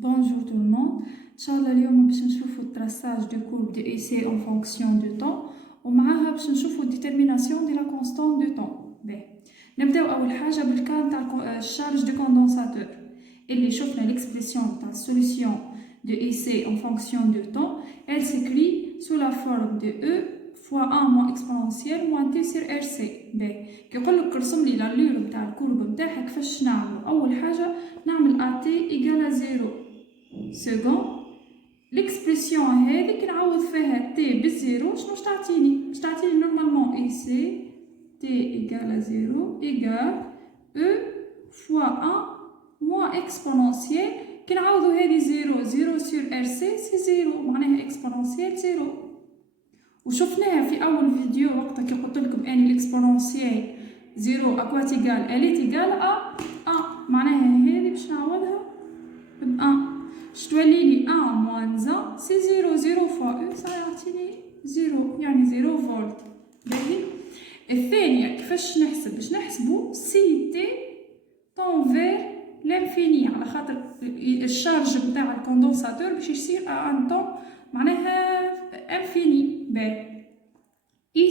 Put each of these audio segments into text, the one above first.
Bonjour tout le monde. Inch'Allah اليوم باش نشوفوا التراساج دو كورب دو اي en fonction du temps ومعاها باش نشوفوا détermination de la constante du temps. باهي نبداو اول حاجه بالكان تاع الشارج دو كوندنساتور اللي شفنا l'expression تاع solution de EC en fonction du temps. Elle s'écrit sous la forme de E fois 1 moins exponentielle moins T sur RC. باهي كي يقول لك رسم لي لالور نتاع الكورب نتاعها كيفاش نعملوا؟ اول حاجه نعمل AT égale à 0 second. l'expression هذه كي نعوض فيها t بالزيرو شنو تعطيني؟ تعطيني normalement ici t égale à 0 égale e fois 1 moins exponentielle كي نعوضو هذه 0 sur rc سي 0 معناها exponentielle 0. وشفناها في اول فيديو وقتها كي قلت لكم اني l'exponentielle 0 à quoi égale elle est égale à 1 معناها هذه باش نعوضها ب 1 تولي لي 1 moins 1 سي 0 0 فوا او سيعطيني 0 يعني 0 فولت. باهي الثانية كيفاش نحسب؟ باش نحسبو سي تي طون فير لانفيني على خاطر الشارج نتاع الكوندنساتور باش يصير ان طون معناها انفيني. باهي اي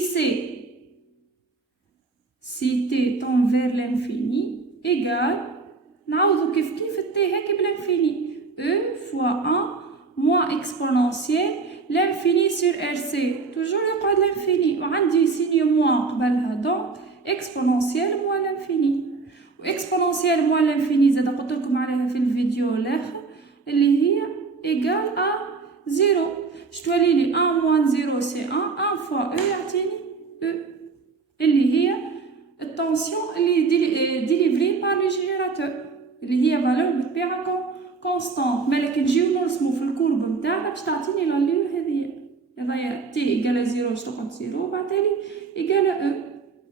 سي تي طون فير لانفيني ايغال نعوضو كيف التي هاكي بلانفيني E fois 1 moins exponentielle l'infini sur RC. Toujours يقعد l'infini وعندي signe moins قبلها donc exponentielle moins l'infini. و exponentielle moins l'infini زاد قلت لكم عليها في الفيديو الاخر اللي هي égal à 0. تولي لي 1 moins 0 c'est 1 1 fois E يعطيني E اللي هي التنسيون اللي ديليفري par le générateur اللي هي valeur بالطبيعة كونستانت. مالك نجيو نرسمو في الكورب نتاعنا باش تعطيني لالور هذيا تي ايكال 0 باش تقعد 0 وبعدالي ايكال او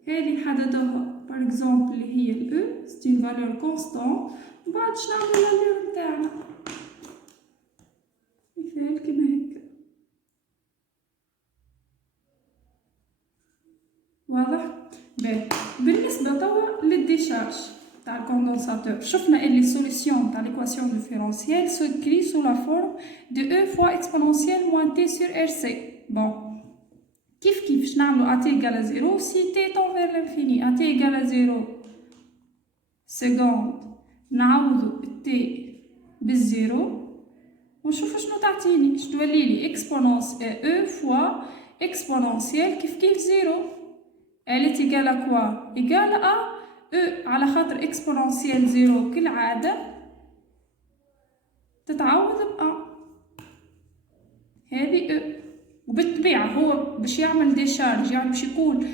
هذه نحددوها باغ اكزومبل اللي هي الاو سي اون فالور كونستانت وبعد باش نعملو لالور نتاعنا مثال كيما هكا. واضح؟ باهي بالنسبه توا للديشارج تاع الكوندنساتور شفنا اللي solution تاع l'équation différentielle s'écrit sous la forme de E fois exponentielle moins T sur RC. bon كيف باش نعملو AT égale à 0 si T tend vers l'infini. AT égale à 0 seconde نعوضو T بالزيرو ونشوفو شنو تعطيني. تولي لي E fois exponentielle كيف 0 elle est égale à quoi؟ égale à E على خاطر exponentielle 0 كالعادة تتعوض ب 1 هذه E. وبالطبيعة هو باش يعمل ديشارج يعني باش يكون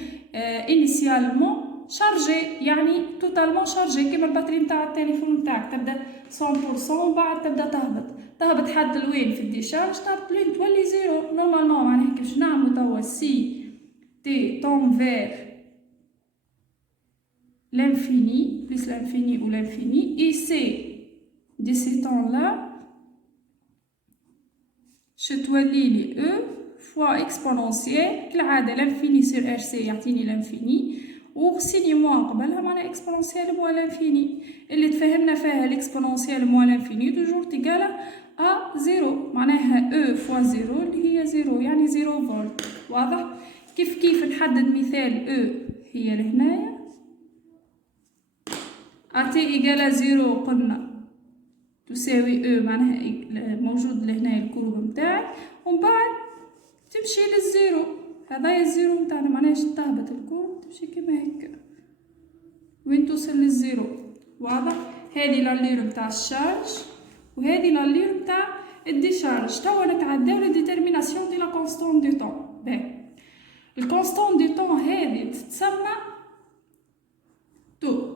initialement شارجي يعني توتالمون شارجي كيما الباتري نتاع التليفون نتاعك تبدا 100% وبعد تبدا تهبط حد لوين في الديشارج تهبط لين تولي 0 نورمالمون. معناها كيفاش نعملو توا سي تي طون فير l'infini, plus l'infini ou l'infini, et c'est de ces temps-là, je dois lire E fois exponentielle, كالعادة l'infini sur RC يعطيني l'infini, و signe moins قبلها معناها exponentielle moins l'infini, اللي تفهمنا فيها l'exponentielle moins l'infini toujours égale à 0, معناها E fois 0 اللي هي 0 يعني 0 فولت. واضح؟ كيف نحدد مثال E هي لهنايا AT égale à 0 قلنا تساوي E معناها موجود لهنا الكورب متاعي ومن بعد تمشي للزيرو. هذايا الزيرو متاعنا معناها تهبط الكورب تمشي كيما هكا وين توصل للزيرو. واضح؟ هذه لالير متاع الشارج وهذه لالير متاع الديشارج. توا نتعداو لديترميناسيون دي لا كونستانت دو طون. باهي الكونستانت دو طون هذه تتسمى تو.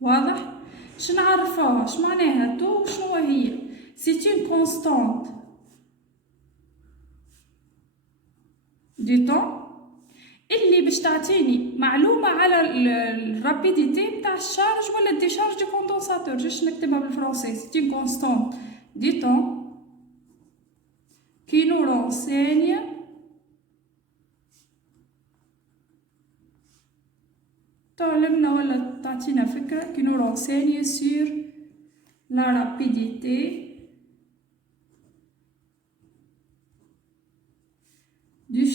واضح؟ باش نعرفوها اش معناها تو وشنو هي. سي اون كونستانت دو طون اللي باش تعطيني معلومه على الرابيديتي نتاع الشارج ولا الديشارج دو كوندنساتور. جيش نكتبها بالفرنسي. سي اون كونستانت دو طون كي نو رونسيني تعلمنا ولا تعطينا فكرة qui nous renseigne sur la rapidité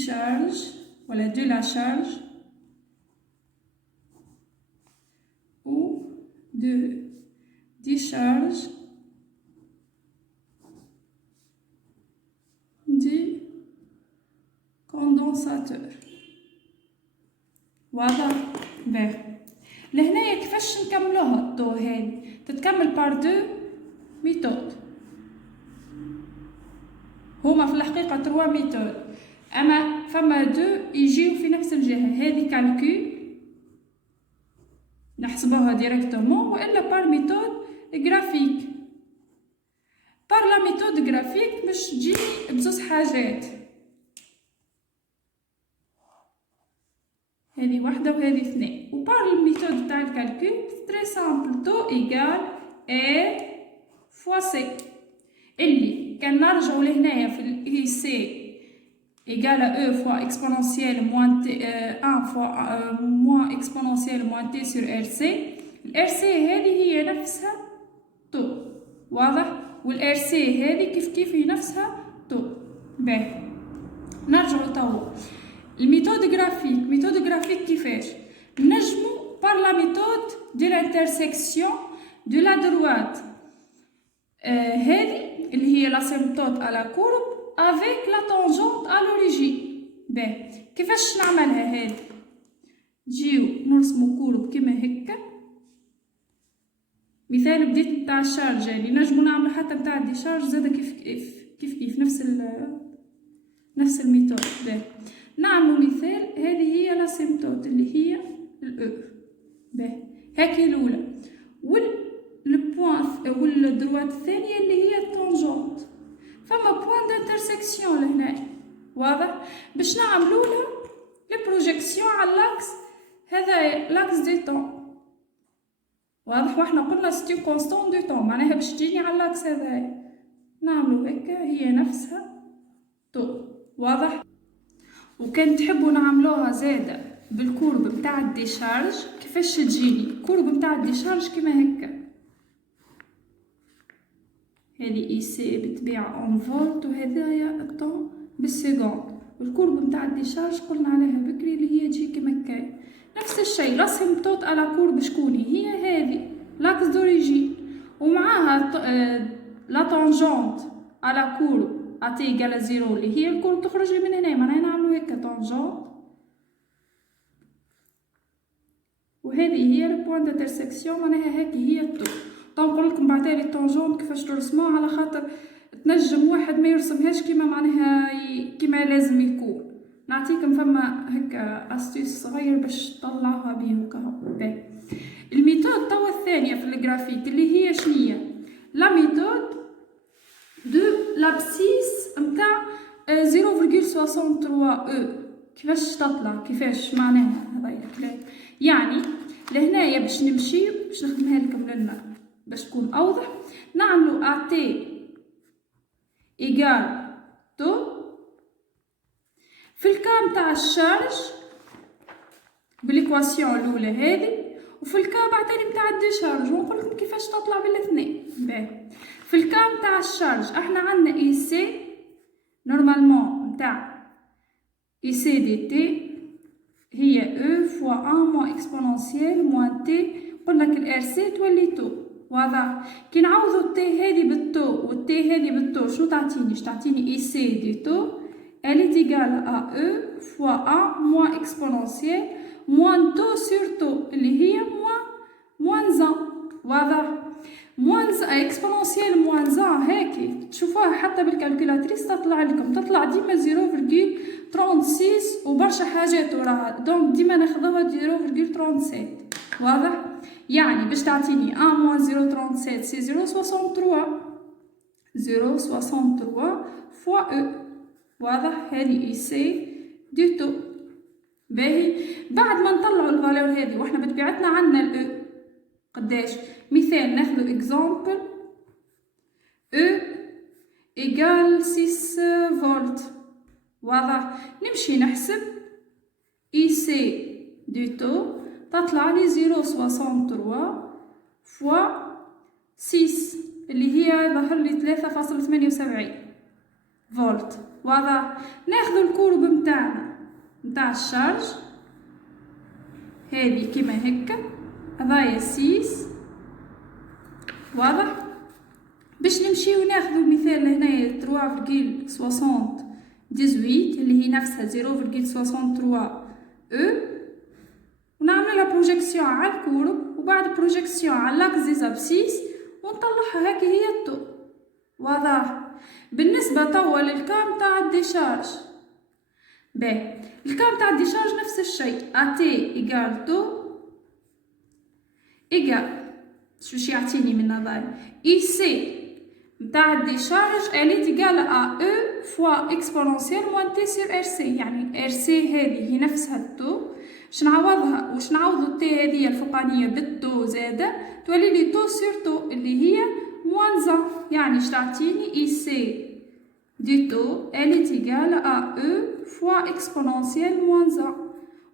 charge ولا de la charge ou de décharge du condensateur. واضح؟ باهي. لهنايا كيفاش نكملوها الضو هذه؟ تتكمل بار دو ميثود. هما في الحقيقة 3 ميثود، أما فما 2 يجيو في نفس الجهة. هذه كالكول نحسبوها ديريكتومون، وإلا بار ميثود غرافيك. بار لا ميثود غرافيك باش تجيني بزوز حاجات، هذه واحدة وهذه اثنين. وبار الميثود تاع الكالكول تري سامبل، تو إيكال إي فوا سي، اللي كان نرجعو لهنايا في الإي سي إيكال أو فوا إكسبونونسيال موان تي أن فوا موان إكسبونونسيال موان تي سور إر سي. الإر سي هذه هي نفسها تو، واضح؟ والإر سي هذه كيف هي نفسها تو. باهي نرجعو توا الميثود غرافيك. ميثود غرافيك كيفاش نجمو بار لا ميثود دو لانترسيكسيون دو لا دروات، هذه اللي هي لاسيمبتوت على كورب افيك لا طونجونت ا لوريجين. باهي كيفاش نعملها هذه؟ نجيو نرسمو كورب كيما هكا. مثال بديت نتاع الشارج، يعني نجمو نعملو حتى نتاع الديشارج زادا كيف نفس الميثود. باهي نعملو مثال، هذه هي لاسيمبتوت اللي هي الأو. باهي هاكي الأولى، والدروات الثانية اللي هي الطونجونت. فما بوان دانترسيكسيون لهنا، واضح؟ باش نعملولها لي بروجيكسيون على لاكس، هذا لاكس دي طون، واضح؟ واحنا قلنا ستي كونستون دو طون، معناها باش تجيني على لاكس هذا. نعملو هكا، هي نفسها تو، واضح؟ وكان تحبوا نعملوها زاده بالكورب بتاع الديشارج، كيفاش تجيني الكورب بتاع الديشارج كيما هكا. هذه اي سي بتبيع اون فولت، وهذايا الطون بالسيكوند. والكورب بتاع الديشارج قلنا عليها بكري اللي هي تجي كيما هكا. نفس الشيء لاسيمبتوت على كورب شكوني هي هذه لاكس دوريجين، ومعاها لا طونجونت على كورب أتي إيكال زيرو اللي هي الكورب تخرج لي من هنا، معناها نعملو هكا طونجونت، وهذه هي البوان دانترسيكسيون، معناها هاكي هي الطو. طون نقولكم بعتالي الطونجونت كيفاش ترسموها، على خاطر تنجم واحد ما يرسمهاش كيما معناها كيما لازم يكون. نعطيكم فما هكا استيس صغير باش تطلعوها بيه هكا. باهي الميثود توا الثانية في الجرافيك اللي هي شنية؟ لا ميثود دو لابسيس نتاع 0.63 او. كيفاش تطلع؟ كيفاش معناها هذا الكلام؟ يعني لهنايا باش نمشي باش نخدمها لكم لنا باش تكون اوضح. نعملو اتي ايكال تو في الكام تاع الشارج بالايكواسيون الاولى هذه، وفي الكام بعتاني نتاع الديشارج، ونقول لكم كيفاش تطلع بالاثنين. باهي في الكام تاع الشارج احنا عندنا اي سي نورمالمون نتاع اي سي دي تي هي او فوا ان موان اكسبونونسيال موان تي، قلنا الار سي تولي تو، واضح؟ كي نعوضو التي هذه بالتو والتي هذه بالتو شنو تعطيني؟ تعطيني اي سي دي تو elle est égale à e fois 1 moins exponentielle moins تو sur تو اللي هي moins 1، واضح؟ moins exponentielle moins 1 هيك تشوفوها حتى بالكالكولاتريس تطلع لكم، تطلع ديما 0.36 وبرشا حاجات وراها، دونك ديما ناخذوها 0.37، واضح؟ يعني باش تعطيني 1 moins 0.37 سي 0.63 fois e، واضح؟ هذه اي سي دي تو. باهي بعد ما نطلعوا الفالور هذه واحنا بطبيعتنا عندنا الاو قداش. مثال ناخذ اكزامبل او ايكال 6 فولت، واضح؟ نمشي نحسب اي سي دي تو تطلع لي 0.63 فوا 6 اللي هي ظهر لي 3.78، فولت. واضح؟ ناخذ الكورب متاعنا متاع الشارج هذه كيما هكا، هذايا 6. واضح؟ باش نمشيو ناخذ مثال هنايا 3.78 اللي هي نفسها 0.63 او، ونعمل لها بروجيكسيون على الكورب وبعد بروجيكسيون على لاكس دي زابسيس ونطلعها هكا هي التو. واضح؟ بالنسبة توا للكام تاع الديشارج، باهي الكام تاع الديشارج نفس الشيء، AT إيكال تو إيكال شوش يعطيني من هذايا IC متاع الديشارج اليت إيكال أ أو فوا إكسبونونسيال موان تي سير RC، يعني RC هذه هي نفسها التو، باش نعوضها واش نعوضو التي هذه الفوقانية بالتو زادة تولي لي تو سير تو اللي هي موان زان، يعني اش تعطيني IC du taux elle est égale à E fois exponentielle moins 1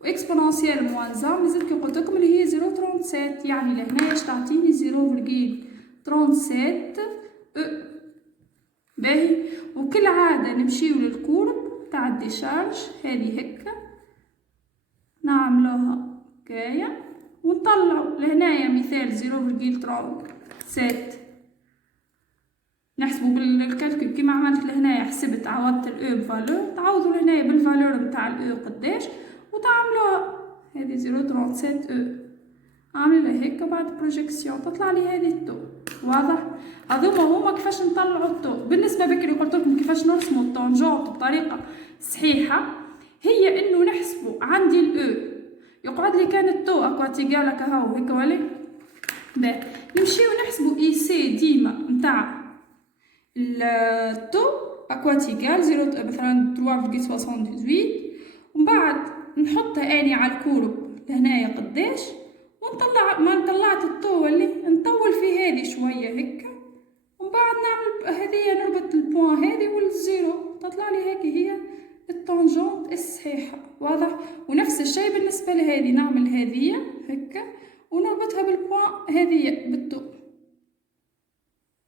و exponentielle moins 1 مازال كي قلت لكم اللي هي 0.37، يعني لهنا اش تعطيني 0.37 E. باهي وكل عادة نمشيو للكورب تاع الديشارج هذه هكا نعملوها هكايا ونطلعو لهنايا مثال 0.37 نحسبو بالكالكول كيما عملت لهنايا، حسبت عوضت الاو بفالور، تعوضوا لهنايا بالفالور نتاع الاو قداش وتعملوها هذه 0.37 او، عامله هيك بعد بروجيكسيون تطلع لي هذه التو. واضح؟ هذوما هما كيفاش نطلعوا التو. بالنسبه بكري قلت لكم كيفاش نرسموا الطونجونت بطريقه صحيحه، هي انه نحسبوا عندي الاو يقعد لي كان التو اكواتيغال كهو هيك ولا باهي، نمشيو نحسبوا اي سي ديما نتاع التو اكواتيغال مثلا 3.78 ومن بعد نحطها اني على الكورب لهنايا قداش ونطلع ما طلعت التو اللي نطول في هذه شويه هكا ومن بعد نعمل هذه نربط البوان هذه والزيرو تطلع لي هيك هي الطونجونت الصحيحه. واضح؟ ونفس الشيء بالنسبه لهذه نعمل هذه هكا ونربطها بالبوان هذه بالتو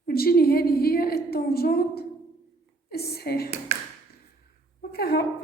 وتجيني هذه هي الطونجونت الصحيحه وكهو.